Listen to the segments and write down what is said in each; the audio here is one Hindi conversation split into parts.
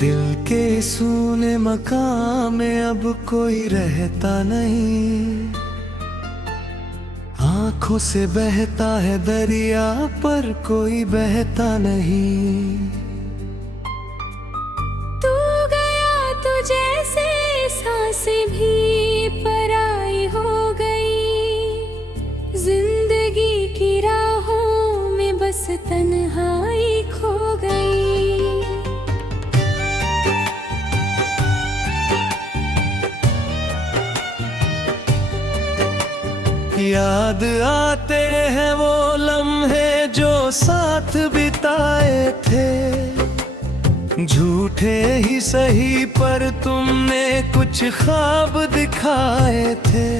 दिल के सूने मकान में अब कोई रहता नहीं। आंखों से बहता है दरिया पर कोई बहता नहीं। तू गया तो जैसे सांसें भी पराई हो गई। जिंदगी की राहों में बस तन्हाई खो गई। याद आते हैं वो लम्हे जो साथ बिताए थे। झूठे ही सही पर तुमने कुछ ख्वाब दिखाए थे।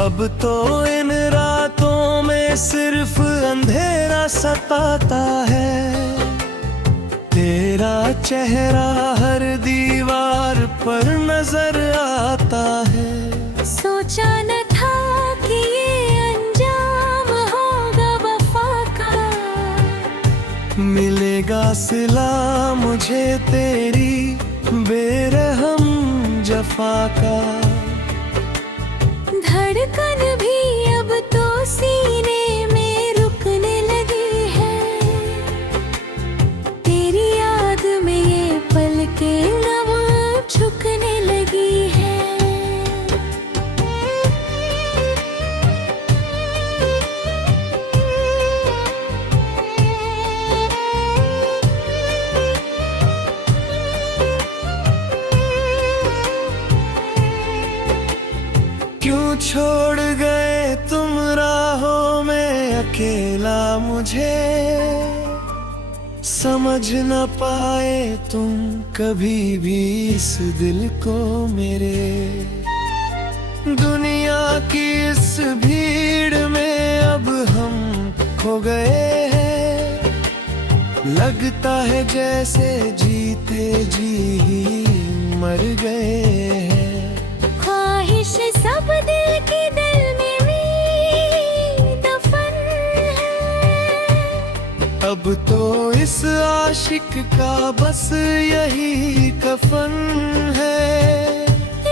अब तो इन रातों में सिर्फ अंधेरा सताता है। तेरा चेहरा हर दीवार पर नजर आता है। सोचा न था कि ये अंजाम होगा वफा का। मिलेगा सिला मुझे तेरी बेरहम जफा का। धड़कन भी अब तो सीने में रुकने लगी है। तेरी याद में ये पलकें अब झुकने लगी है। क्यों छोड़ गए तुम राहों में अकेला मुझे। समझ न पाए तुम कभी भी इस दिल को मेरे। दुनिया की इस भीड़ में अब हम खो गए हैं। लगता है जैसे जीते जी ही मर गए हैं। ख्वाहिश सब दिल की दिल में भी दफन है। अब तो इस आशिक का बस यही कफन है।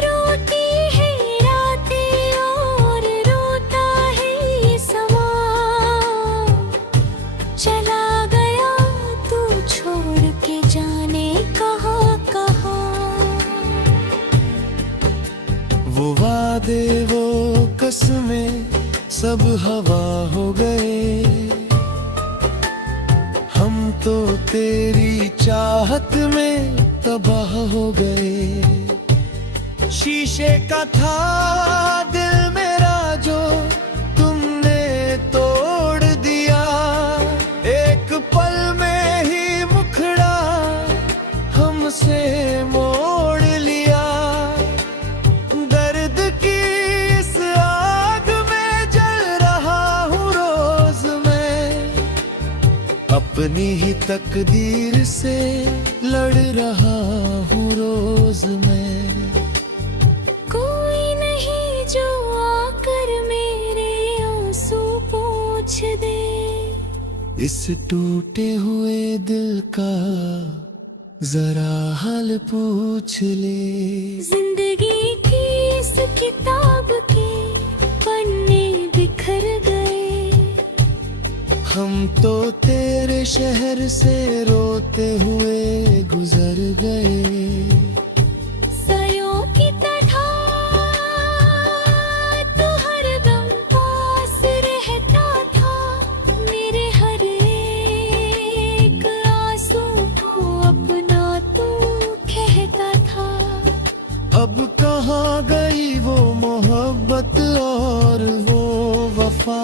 रोती है रातें और रोता है ये समा। चला गया तू छोड़ के जाने कहाँ कहाँ। वो वादे वो कसमें सब हवा हो गए। हम तो तेरी चाहत में तबाह हो गए। शीशे का था दिल मेरा जो तुमने तोड़ दिया। एक पल में ही मुखड़ा हमसे मोड़ लिया। दर्द की इस आग में जल रहा हूँ रोज मैं। अपनी ही तकदीर से लड़ रहा हूँ रोज मैं। कोई नहीं जो आकर मेरे आंसू पोंछ दे। इस टूटे हुए दिल का जरा हाल पूछ ले। जिंदगी की इस किताब के पन्ने बिखर गए। हम तो तेरे शहर से रोते हुए गुजर गए। सयों की तरह तू हरदम पास रहता था। मेरे हर एक आंसू को अपना तू कहता था। अब कहाँ गई वो मोहब्बत और वो वफा।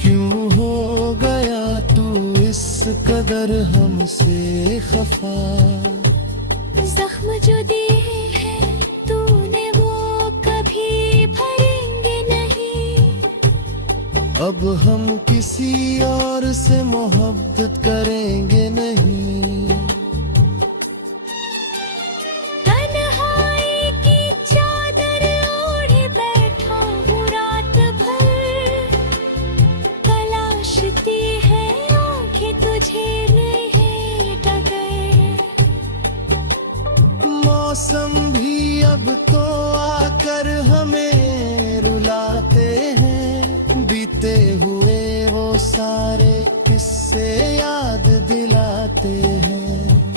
क्यों हो गया तू इस कदर हमसे खफा। जख्म जो दिए हैं तूने वो कभी भरेंगे नहीं। अब हम किसी और से मोहब्बत करेंगे नहीं। तन्हाई की चादर ओढ़े बैठा हूँ रात भर। तलाशती है आंखें तुझे नहीं मौसम भी अब तो आकर हमें रुलाते हैं। बीते हुए वो सारे किस्से याद दिलाते हैं।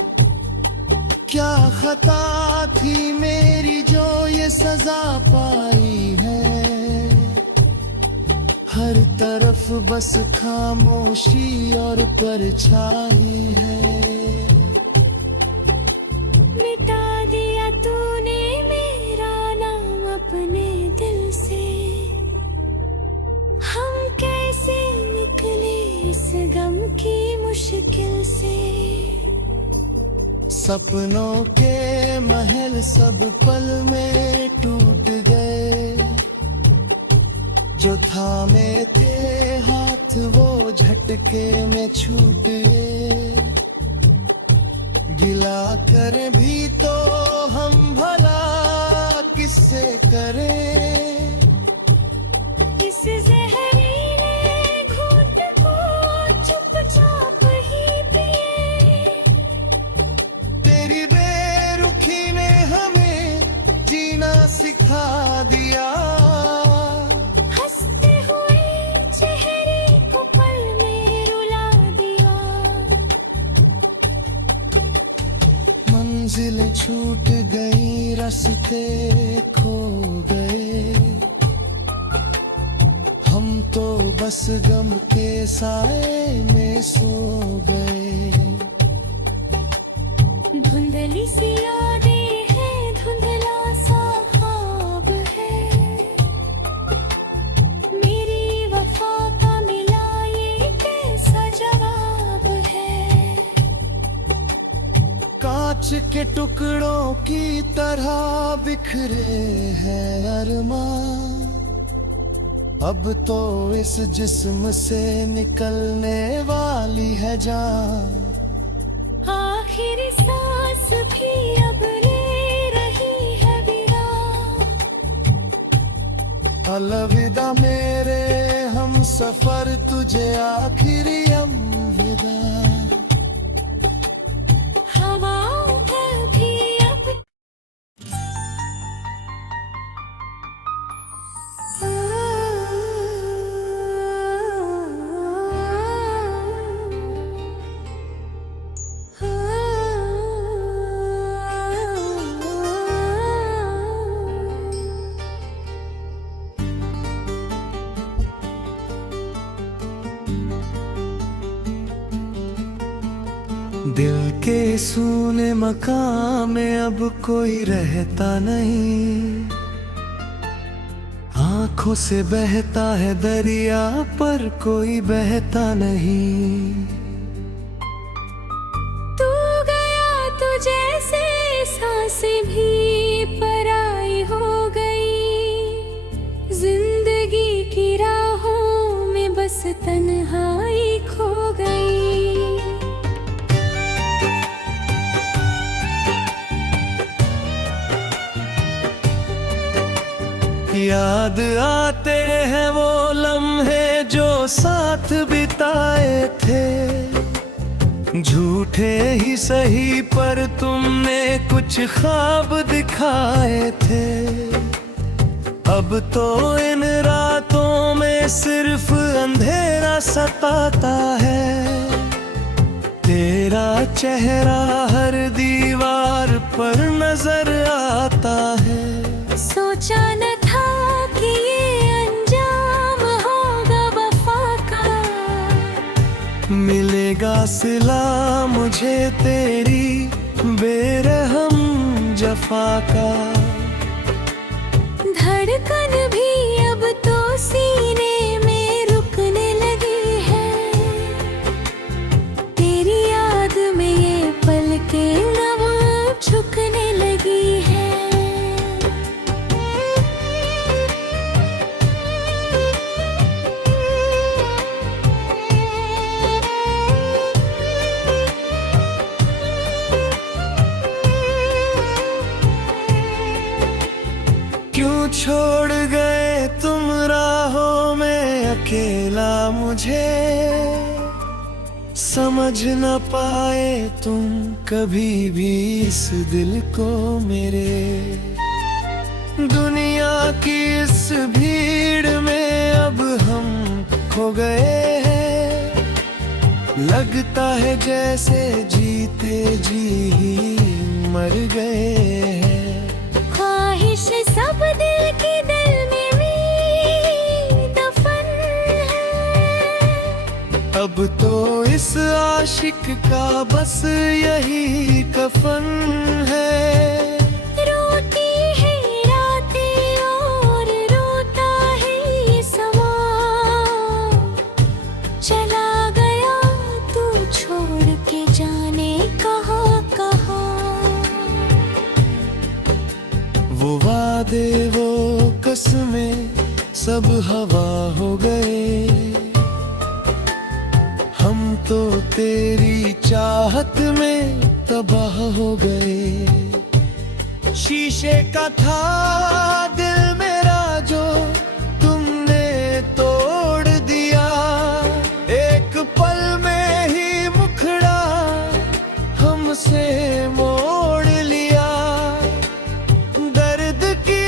क्या खता थी मेरी जो ये सजा पाई है। हर तरफ बस खामोशी और परछाई है। मिटा दिया तूने मेरा नाम अपने दिल से। हम कैसे निकले इस गम की मुश्किल से। सपनों के महल सब पल में टूट गए। जो थामे थे हाथ वो झटके में छूट गए। गिला कर भी तो हम भला किससे करें। इस जहरीले घूंट को चुपचाप ही पिए। तेरी बेरुखी ने हमें जीना सिखा दिया। हंसते हुए चेहरे को पल में रुला दिया। मंजिल छूट गई रास्ते खो गए। हम तो बस गम के साए में सो गए। धुंधली सी यादें हैं, धुंधला सा ख्वाब है। मेरी वफा का मिला ये कैसा जवाब है। कांच के टुकड़ों की तरह बिखरे हैं अरमान। अब तो इस जिस्म से निकलने वाली है जान। आखिर सांस भी अब ले रही है विराम। अलविदा मेरे हम सफर तुझे आखिरी अलविदा। हवाओं पर भी अब दिल के सूने मकान में अब कोई रहता नहीं। आंखों से बहता है दरिया पर कोई बहता नहीं। तू गया तो जैसे सांसें भी पराई हो गई। जिंदगी की राहों में बस तन्हाई खो गई। याद आते हैं वो लम्हे जो साथ बिताए थे। झूठे ही सही पर तुमने कुछ ख्वाब दिखाए थे। अब तो इन रातों में सिर्फ अंधेरा सताता है। तेरा चेहरा हर दीवार पर नजर आता है। सोचा न था कि ये अंजाम होगा वफा का। मिलेगा सिला मुझे तेरी बेरहम जफा का। धड़कन भी अब तो सीने में रुकने लगी है। तेरी याद में ये पलकें नम झुकने लगी है। क्यों छोड़ गए तुम राहों में अकेला मुझे। समझ न पाए तुम कभी भी इस दिल को मेरे, दुनिया की इस भीड़ में अब हम खो गए हैं। लगता है जैसे जीते जी ही मर गए हैं। ख्वाहिश सब दिल की दिल में भी दफन है। अब तो इस आशिक का बस यही कफन है। रोती है रातें और रोता है ये समा, चला गया तू छोड़ के जाने कहाँ कहाँ। वो वादे वो कसमें सब हवा हो गए, हम तो तेरी चाहत में तबाह हो गए। शीशे का था दिल मेरा जो तुमने तोड़ दिया, एक पल में ही मुखड़ा हमसे मोड़ लिया। दर्द की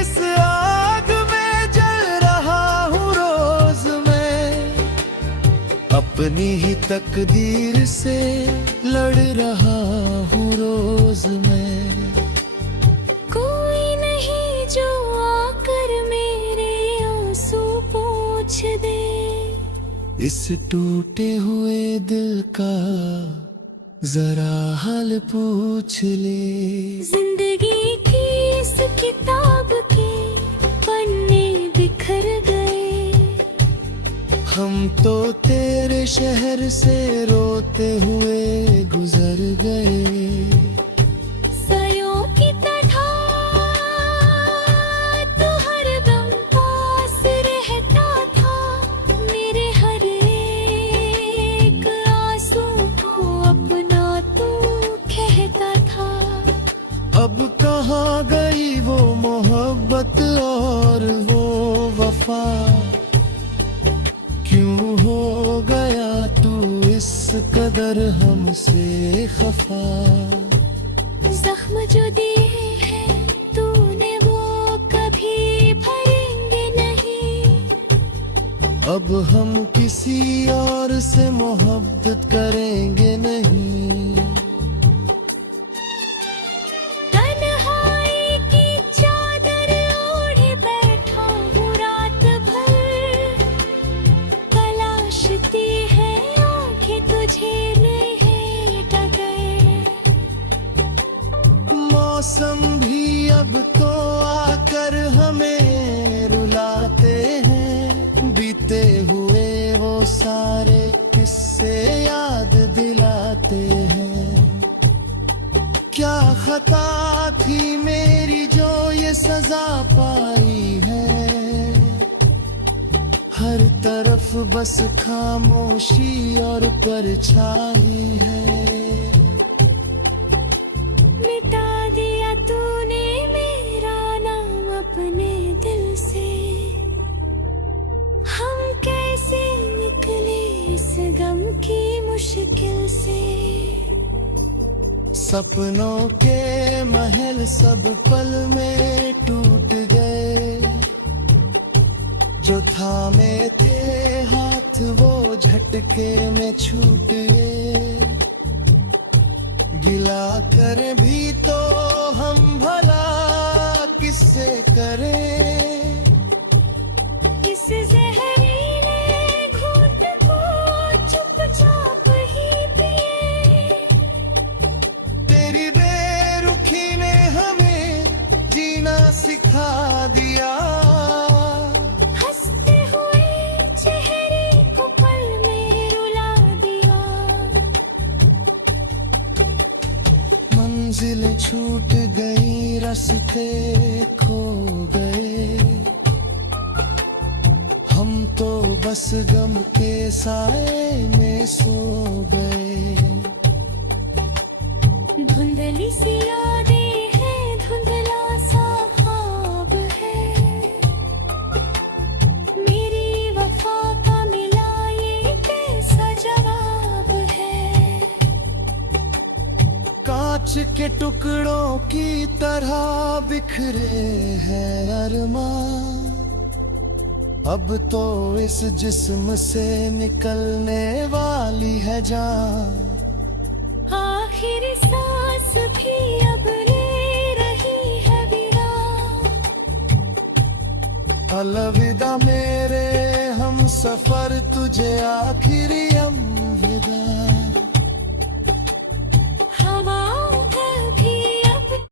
इस आग में जल रहा हूँ रोज मैं, अपनी ही तकदीर से लड़ रहा हूँ रोज मैं। कोई नहीं जो आकर मेरे आंसू पोंछ दे, इस टूटे हुए दिल का जरा हाल पूछ ले। जिंदगी की इस किताब के पन्ने बिखर गए, हम तो तेरे शहर से रोते हुए गुजर गए। सयों की तरह तू हरदम पास रहता था, मेरे हर एक आंसू को अपना तू कहता था। अब कहाँ गई वो मोहब्बत और वो वफा, क्यों हो गया तू इस कदर हमसे खफा। जख्म जो दिए हैं तूने वो कभी भरेंगे नहीं, अब हम किसी और से मोहब्बत करेंगे नहीं। तन्हाई की चादर ओढ़े बैठा हूँ रात भर, तलाशती है आंखें तुझे रहें डगर। मौसम भी अब तो आकर हमें रुलाते हैं, बीते हुए वो सारे किस्से याद दिलाते हैं। क्या खता थी मेरी जो ये सजा पाई है, हर तरफ बस खामोशी और परछाई है। मिटा दिया तूने मेरा नाम अपने दिल से, हम कैसे निकले इस गम की मुश्किल से। सपनों के महल सब पल में टूट गए, जो थामे थे हाथ वो झटके में छूट गए। गिला कर भी तो हम भला किससे करें, इस जहरीले घूंट को चुपचाप ही पिए। तेरी बेरुखी ने हमें जीना सिखा दिया, हंसते हुए चेहरे को पल में रुला दिया। मंजिल छूट गई रास्ते खो गए, हम तो बस गम के साए में सो गए। धुंधली सी यादें हैं, धुंधला सा ख्वाब है, मेरी वफा का मिला ये कैसा जवाब के टुकड़ों की तरह बिखरे हैं अरमान। अब तो इस जिस्म से निकलने वाली है जान। आखिरी सांस भी अब ले रही है विराम। अलविदा मेरे हम सफर, तुझे आखिरी अलविदा।